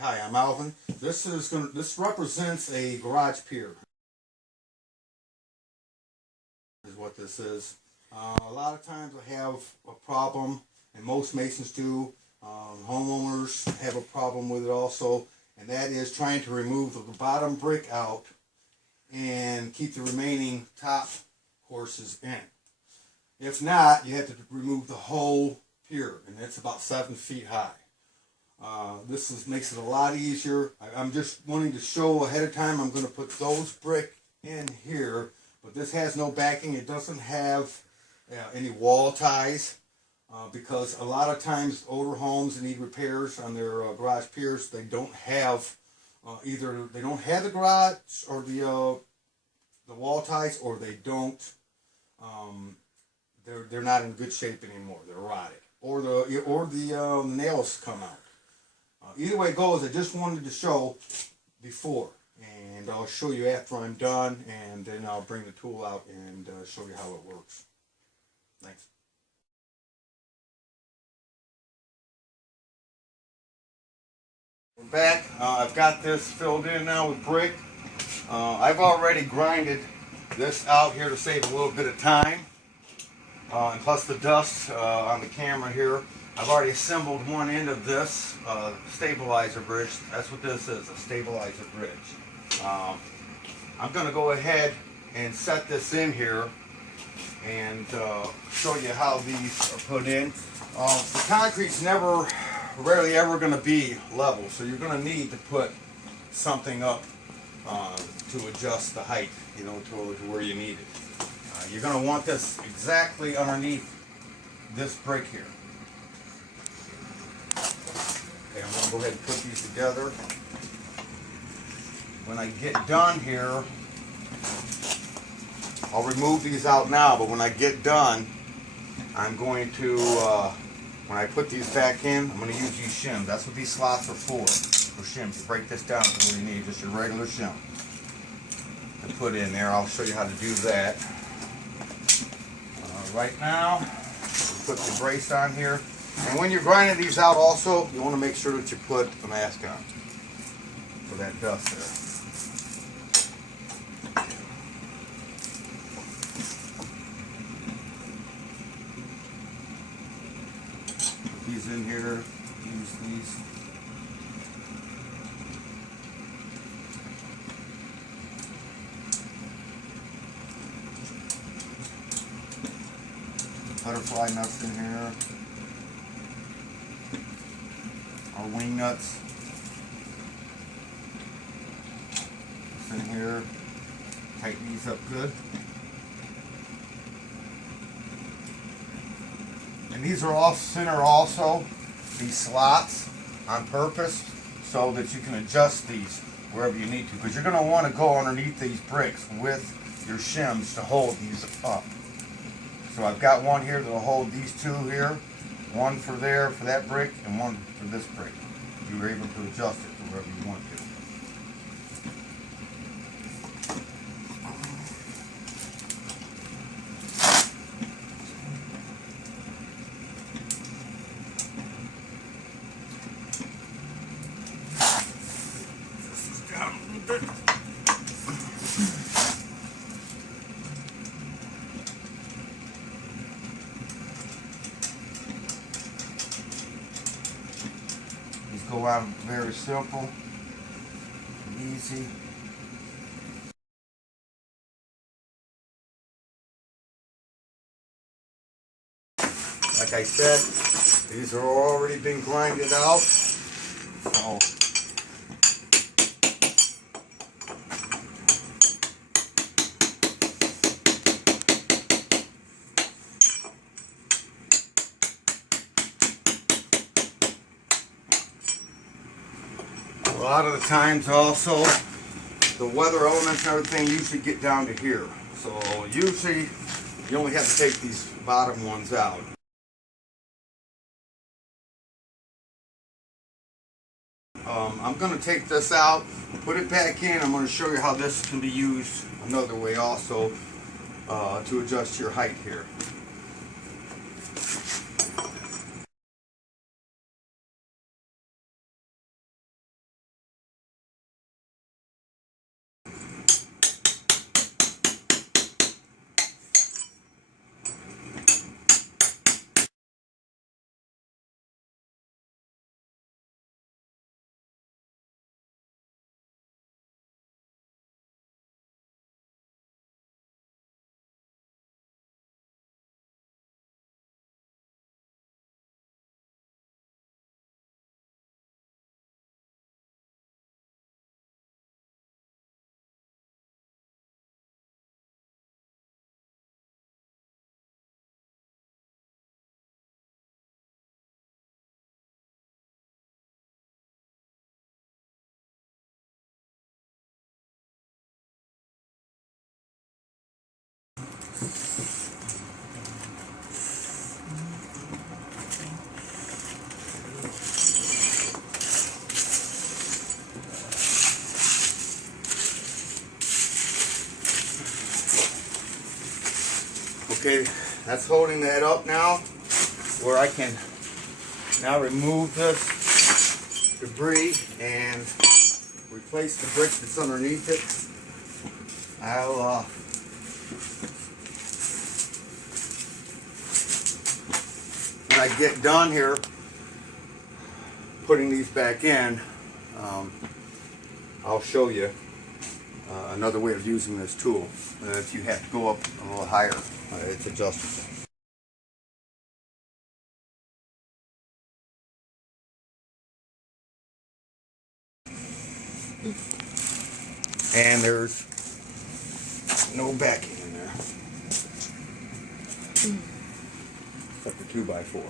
Hi, I'm Alvin. This represents a garage pier. Is what this is. A lot of times I have a problem, and most masons do. Homeowners have a problem with it also, and that is trying to remove the bottom brick out and keep the remaining top courses in. If not, you have to remove the whole pier, and it's about 7 feet high. Makes it a lot easier. I'm just wanting to show ahead of time. I'm going to put those brick in here, but this has no backing. It doesn't have any wall ties because a lot of times older homes that need repairs on their garage piers, they don't have either they don't have the garage or the wall ties, or they don't. They're not in good shape anymore. They're rotted, or the nails come out. Either way it goes, I just wanted to show before, and I'll show you after I'm done, and then I'll bring the tool out and show you how it works. Thanks. We're back. I've got this filled in now with brick. I've already grinded this out here to save a little bit of time, and plus the dust on the camera here. I've already assembled one end of this stabilizer bridge. That's what this is, a stabilizer bridge. I'm going to go ahead and set this in here and show you how these are put in. The concrete's rarely ever going to be level, so you're going to need to put something up to adjust the height, to where you need it. You're going to want this exactly underneath this brick here. Okay, I'm going to go ahead and put these together. When I get done here, I'll remove these out now, but when I get done, I'm going to, when I put these back in, I'm going to use these shims. That's what these slots are for shims. You break this down to what you need, just your regular shim to put in there. I'll show you how to do that. Right now, we'll put the brace on here. And when you're grinding these out also, you want to make sure that you put the mask on for that dust there. Put these in here, use these. Butterfly nuts in here. Our wing nuts. This in here. Tighten these up good. And these are off center also, these slots, on purpose, so that you can adjust these wherever you need to. Because you're going to want to go underneath these bricks with your shims to hold these up. So I've got one here that will hold these two here. One for that brick, and one for this brick. You were able to adjust it to wherever you want to. This is down a little bit. Go out very simple, easy. Like I said, these are already been grinded out. So a lot of the times also, the weather elements and everything usually get down to here. So usually you only have to take these bottom ones out. I'm going to take this out, put it back in. I'm going to show you how this can be used another way also to adjust your height here. Okay, that's holding that up now, where I can now remove this debris and replace the brick that's underneath it. When I get done here putting these back in, I'll show you another way of using this tool. If you have to go up a little higher, it's adjustable. And there's no backing in there, except for 2x4.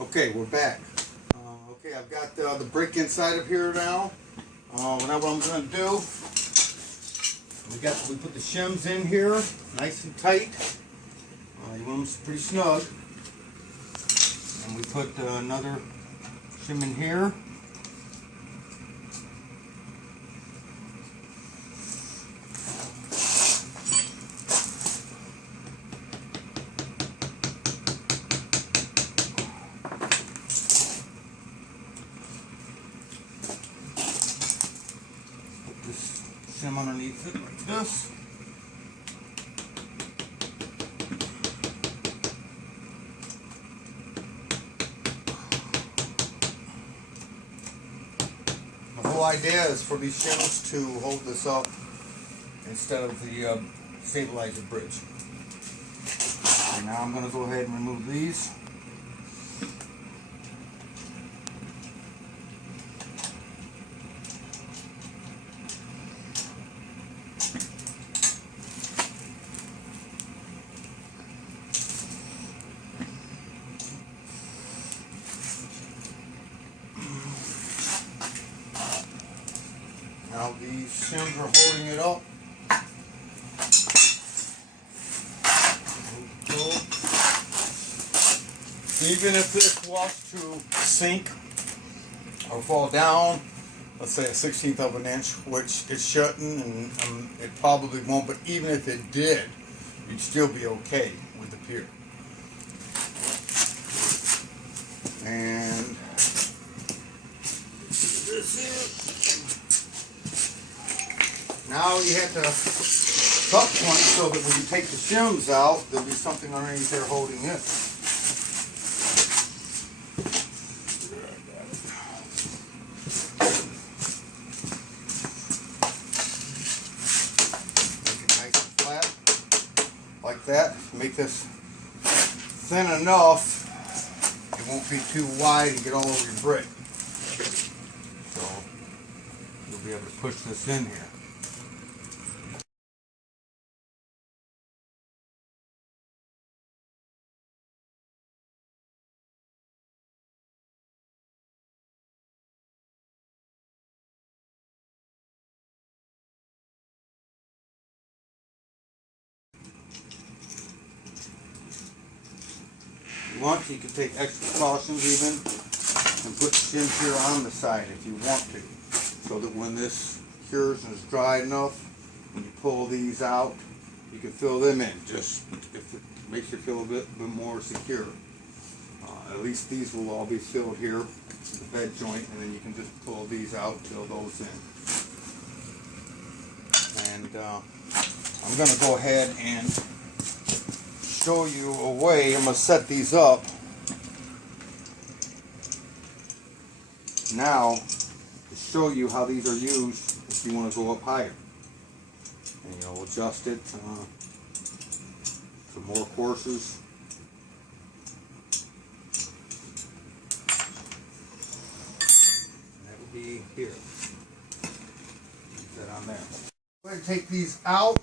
Okay, we're back. Okay, I've got the brick inside of here now. Now what I'm going to do, we put the shims in here, nice and tight. You want them pretty snug. And we put another shim in here. Put this shim underneath it like this. The whole idea is for these shims to hold this up instead of the stabilizer bridge. And now I'm going to go ahead and remove these. Now these shims are holding it up. Even if this was to sink or fall down, let's say a 1/16 of an inch, which it shouldn't, and it probably won't, but even if it did, you'd still be okay with the pier. And this here. Now you have to tuck one so that when you take the shims out, there'll be something underneath there holding it. Make it nice and flat, like that. Make this thin enough, it won't be too wide and get all over your brick. So you'll be able to push this in here. If you want, you can take extra precautions even and put shims here on the side if you want to, so that when this cures and is dry enough, when you pull these out, you can fill them in, just if it makes you feel a bit more secure. At least these will all be filled here, the bed joint, and then you can just pull these out, fill those in. And I'm going to go ahead and show you a way. I'm going to set these up now to show you how these are used if you want to go up higher. And you'll adjust it to more courses. And that would be here. Put that on there. Go ahead and take these out.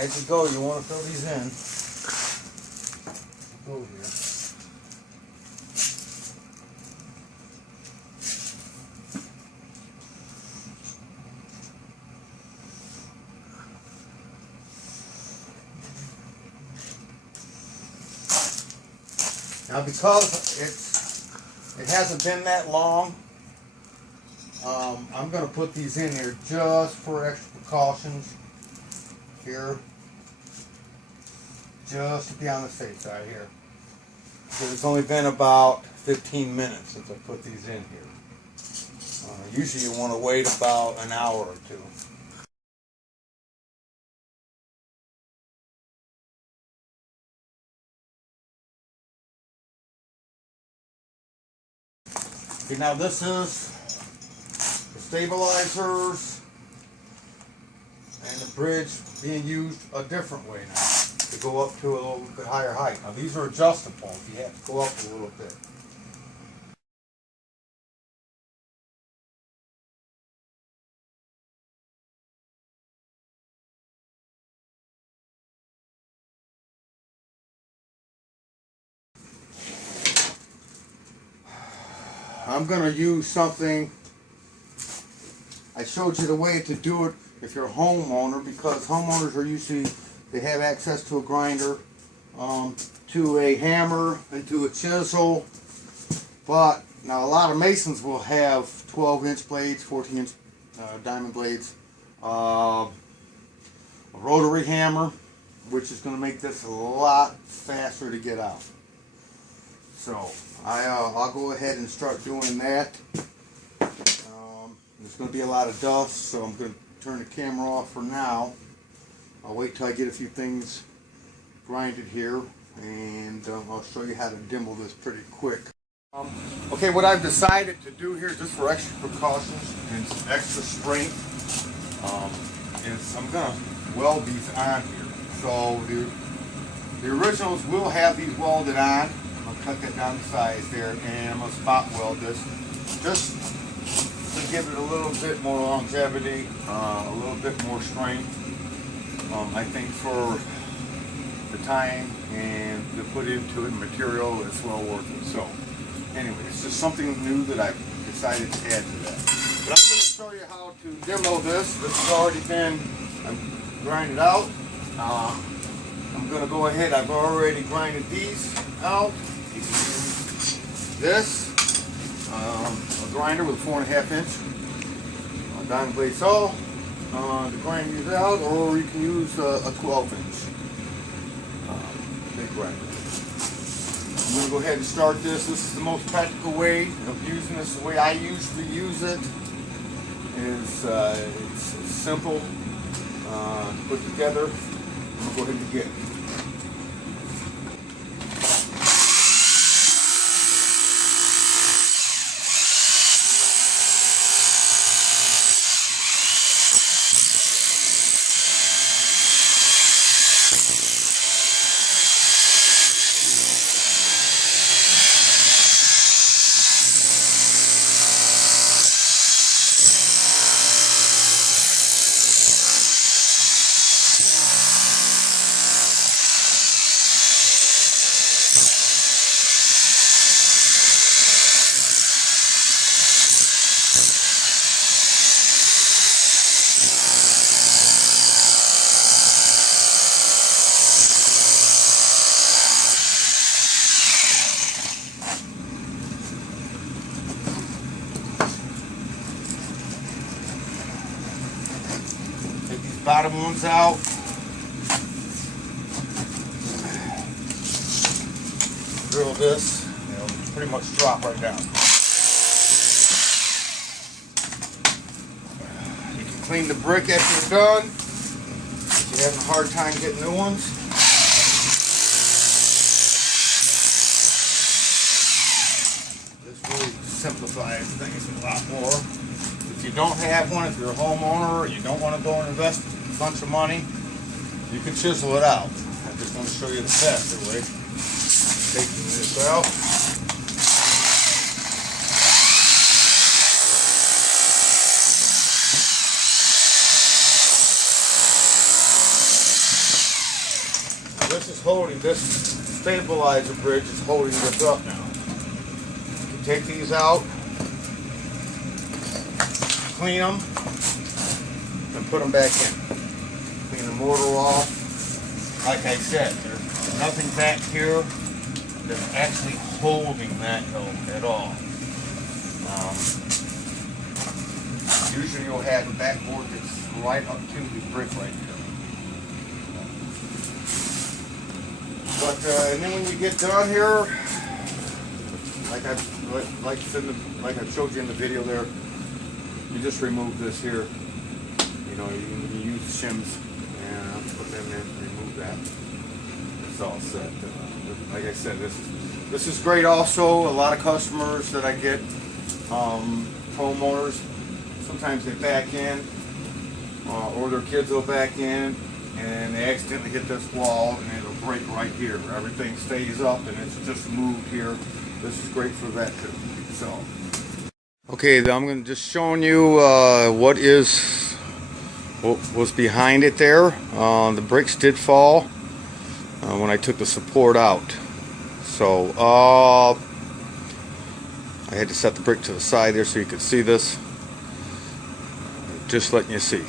As you go, you want to fill these in. Go here. Now because it hasn't been that long, I'm going to put these in here just for extra precautions here, just to be on the safe side here. Because it's only been about 15 minutes since I put these in here. Usually you want to wait about an hour or two. Okay, now this is the stabilizers and the bridge being used a different way now to go up to a little bit higher height. Now these are adjustable. You have to go up a little bit. I'm going to use something. I showed you the way to do it if you're a homeowner, because homeowners are usually, they have access to a grinder, to a hammer, and to a chisel. But now a lot of masons will have 12-inch blades, 14-inch diamond blades, a rotary hammer, which is going to make this a lot faster to get out. So I'll go ahead and start doing that. There's going to be a lot of dust, so I'm going to turn the camera off for now. I'll wait till I get a few things grinded here, and I'll show you how to dimble this pretty quick. Okay, what I've decided to do here, just for extra precautions and some extra strength, is I'm going to weld these on here. So the originals will have these welded on. I'll cut that down to size there, and I'm going to spot weld this just to give it a little bit more longevity, a little bit more strength. I think for the time and to put into it material, it's well worth it. So anyway, it's just something new that I've decided to add to that. But I'm going to show you how to demo this. This has already been grinded out. I'm going to go ahead, I've already grinded these out. This, a grinder with a 4.5-inch diamond blade saw to grind these out, or you can use a 12-inch big grinder. I'm going to go ahead and start this. This is the most practical way of using this. The way I usually use it is it's simple to put together. I'm going to go ahead and begin. Bottom ones out. Drill this, it'll pretty much drop right down. You can clean the brick after you're done. If you're having a hard time getting new ones. This really simplifies things a lot more. If you don't have one, if you're a homeowner, or you don't want to go and invest a bunch of money, you can chisel it out. I just want to show you the faster way. Taking this out. Now this is holding, this stabilizer bridge is holding this up now. You can take these out, clean them, and put them back in. Clean the mortar off. Like I said, there's nothing back here that's actually holding that at all. Usually you'll have a backboard that's right up to the brick right there. But and then when you get done here, like I showed you in the video there, you just remove this here. You know, you use the shims and put them in, remove that. It's all set. Like I said, this is great. Also, a lot of customers that I get, homeowners, sometimes they back in, or their kids will back in, and they accidentally hit this wall, and it'll break right here. Everything stays up, and it's just moved here. This is great for that too. So, okay, I'm going to just showing you what was behind it there. The bricks did fall when I took the support out. So I had to set the brick to the side there so you could see this. Just letting you see.